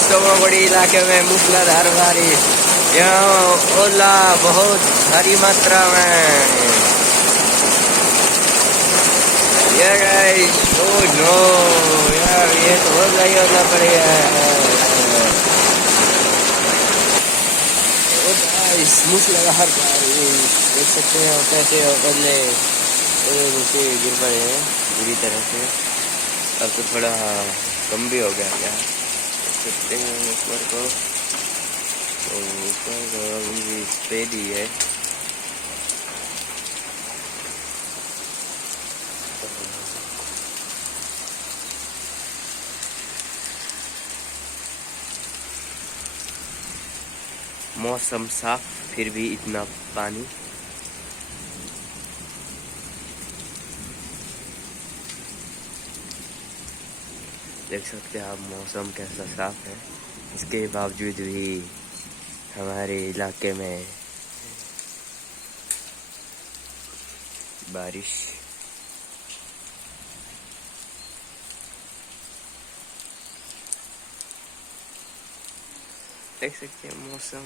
सोमावड़ी इलाके में मूसलाधार बारिश, यहाँ ओला बहुत भारी मात्रा में। ये गाइस, ओह नो यार, ये तो ओला ही ओला पड़ गया है। ओ गाइस, मूसलाधार बारिश देख सकते हैं कैसे ओले नीचे गिर पड़े हैं बुरी तरह से। अब तो थोड़ा कम भी हो गया क्या देख सकते हैं ऊपर को, तो ऊपर अभी भी सफेद ही है। मौसम साफ फिर भी इतना पानी। देख सकते हैं आप मौसम कैसा साफ है, इसके बावजूद भी हमारे इलाके में बारिश। देख सकते हैं मौसम